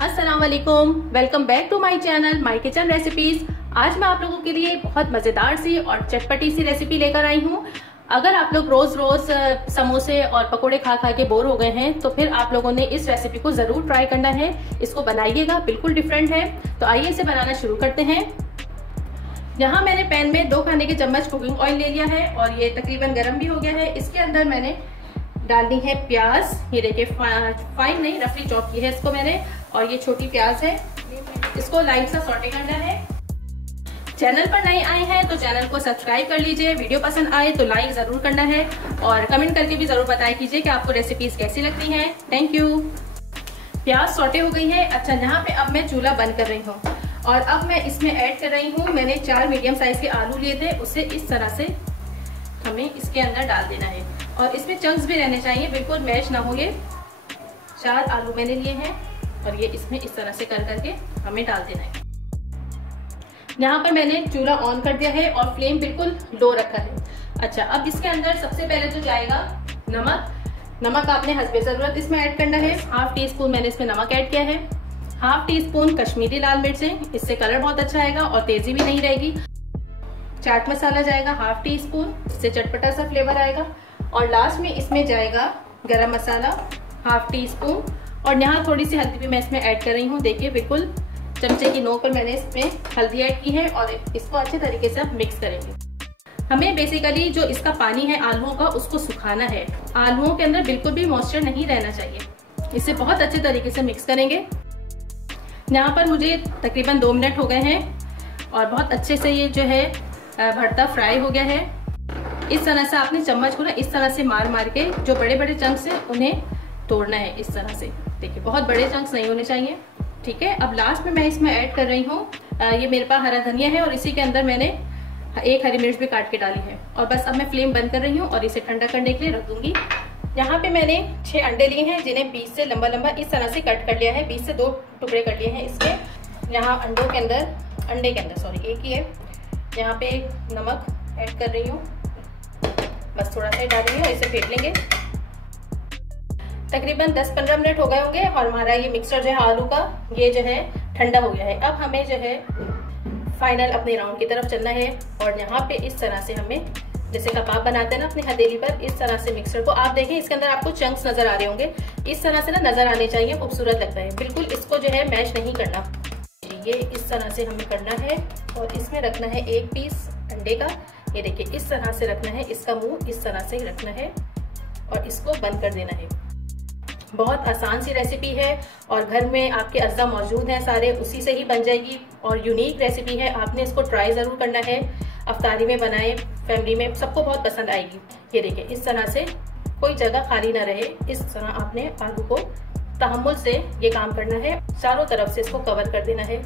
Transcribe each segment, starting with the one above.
अस्सलाम वालेकुम, welcome back to my channel my kitchen recipes. आज मैं आप लोगों के लिए बहुत मजेदार सी और चटपटी सी रेसिपी लेकर आई हूँ। अगर आप लोग रोज रोज समोसे और पकोड़े खा खा के बोर हो गए हैं तो फिर आप लोगों ने इस रेसिपी को जरूर ट्राई करना है। इसको बनाइएगा, बिल्कुल डिफरेंट है। तो आइए इसे बनाना शुरू करते हैं। यहाँ मैंने पैन में 2 खाने के चम्मच कुकिंग ऑयल ले लिया है और ये तकरीबन गर्म भी हो गया है। इसके अंदर मैंने डालनी है प्याज। ये देखिए फाइन नहीं, रफली चॉप की है इसको मैंने। और ये छोटी प्याज है, इसको लाइट सा सॉटे करना है। चैनल पर नए आए हैं तो चैनल को सब्सक्राइब कर लीजिए। वीडियो पसंद आए तो लाइक जरूर करना है और कमेंट करके भी जरूर बताया कीजिए कि आपको रेसिपीज कैसी लगती हैं। Thank you. प्याज सॉटे हो गई है। अच्छा, यहाँ पे अब मैं चूल्हा बंद कर रही हूँ और अब मैं इसमें ऐड कर रही हूँ। मैंने 4 मीडियम साइज के आलू लिए थे, उसे इस तरह से हमें इसके अंदर डाल देना है और इसमें चंक्स भी रहने चाहिए, बिल्कुल मैश ना हो। ये 4 आलू मैंने लिए हैं और ये इसमें इस तरह से कर करके हमें डाल देना है। यहाँ पर मैंने चूल्हा ऑन कर दिया है और फ्लेम बिल्कुल लो रखा है। अच्छा, अब इसके अंदर सबसे पहले तो जाएगा नमक। नमक आपने हस्बे जरूरत इसमें ऐड करना है। 1/2 टीस्पून मैंने इसमें नमक ऐड किया है। 1/2 टीस्पून कश्मीरी लाल मिर्चें, इससे कलर बहुत अच्छा आएगा और तेजी भी नहीं रहेगी। चाट मसाला जाएगा 1/2 टीस्पून, इससे चटपटा सा फ्लेवर आएगा। और लास्ट में इसमें जाएगा गरम मसाला 1/2 टीस्पून और यहाँ थोड़ी सी हल्दी भी मैं इसमें ऐड कर रही हूँ। देखिए बिल्कुल चमचे की नोक पर मैंने इसमें हल्दी ऐड की है और इसको अच्छे तरीके से मिक्स करेंगे। हमें बेसिकली जो इसका पानी है आलूओं का, उसको सुखाना है। आलूओं के अंदर बिल्कुल भी मॉइस्चर नहीं रहना चाहिए। इसे बहुत अच्छे तरीके से मिक्स करेंगे। यहाँ पर मुझे तकरीबन 2 मिनट हो गए हैं और बहुत अच्छे से ये जो है भरता फ्राई हो गया है। इस तरह से आपने चम्मच को ना इस तरह से मार मार के जो बड़े बड़े चंक्स हैं उन्हें तोड़ना है इस तरह से। देखिए बहुत बड़े चंक्स नहीं होने चाहिए, ठीक है। अब लास्ट में मैं इसमें ऐड कर रही हूँ, ये मेरे पास हरा धनिया है और इसी के अंदर मैंने 1 हरी मिर्च भी काट के डाली है। और बस अब मैं फ्लेम बंद कर रही हूँ और इसे ठंडा करने के लिए रख दूंगी। यहाँ पे मैंने 6 अंडे लिए हैं जिन्हें बीच से लंबा लंबा इस तरह से कट कर लिया है। बीच से 2 टुकड़े कर लिए हैं इसके। यहाँ अंडे के अंदर एक ही है। यहाँ पे नमक ऐड कर रही हूँ, बस थोड़ा सा डाल रही हूँ, इसे फेंट लेंगे। तकरीबन 10-15 मिनट हो गए होंगे और हमारा ये मिक्सचर जो है आलू का, ये जो है ठंडा हो गया है। अब हमें जो है फाइनल अपने राउंड की तरफ चलना है और यहाँ पे इस तरह से हमें जैसे कबाब बनाते हैं ना अपनी हथेली पर, इस तरह से मिक्सचर को आप देखें। इसके अंदर आपको चंक्स नजर आ रहे होंगे, इस तरह से ना नजर आने चाहिए, खूबसूरत लगता है। बिल्कुल इसको जो है मैश नहीं करना, ये इस तरह से हमें करना है। और इसमें रखना है 1 पीस अंडे का। ये देखिए इस तरह से रखना है, इसका मुंह इस तरह से रखना है और इसको बंद कर देना है। बहुत आसान सी रेसिपी है और घर में आपके अज्जा मौजूद हैं सारे, उसी से ही बन जाएगी और यूनिक रेसिपी है। आपने इसको ट्राई ज़रूर करना है। अफ्तारी में बनाएं, फैमिली में सबको बहुत पसंद आएगी। ये देखिए इस तरह से कोई जगह खाली ना रहे, इस तरह आपने आलू को तहम्मुल से ये काम करना है। चारों तरफ से इसको कवर कर देना है।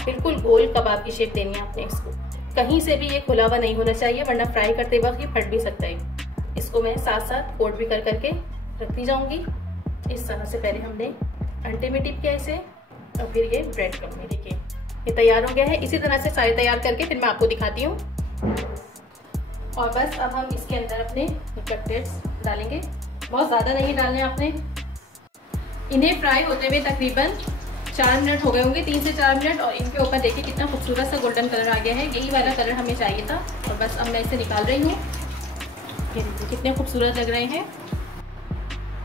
बिल्कुल गोल कबाब की शेप देनी है आपने इसको। कहीं से भी ये खुला हुआ नहीं होना चाहिए वरना फ्राई करते वक्त ये फट भी सकता है। इसको मैं साथ साथ कोट भी कर करके रखती जाऊंगी। इस तरह से पहले हमने अंडे में डिप किया इसे और फिर ये ब्रेड क्रम्ब में। देखिए ये तैयार हो गया है। इसी तरह से सारे तैयार करके फिर मैं आपको दिखाती हूँ। और बस अब हम इसके अंदर अपने कटलेट्स डालेंगे। बहुत ज़्यादा नहीं डालने आपने। इन्हें फ्राई होते हुए तकरीबन 4 मिनट हो गए होंगे, 3 से 4 मिनट। और इनके ऊपर देखिए कितना खूबसूरत सा गोल्डन कलर आ गया है। यही वाला कलर हमें चाहिए था। और बस अब मैं इसे निकाल रही हूँ। ये देखिए कितने खूबसूरत लग रहे हैं।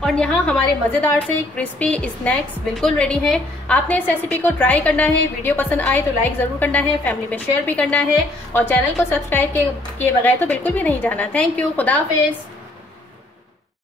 और यहाँ हमारे मज़ेदार से क्रिस्पी स्नैक्स बिल्कुल रेडी है। आपने इस रेसिपी को ट्राई करना है। वीडियो पसंद आए तो लाइक ज़रूर करना है, फैमिली में शेयर भी करना है और चैनल को सब्सक्राइब किए बगैर तो बिल्कुल भी नहीं जाना। थैंक यू, खुदा हाफिज़।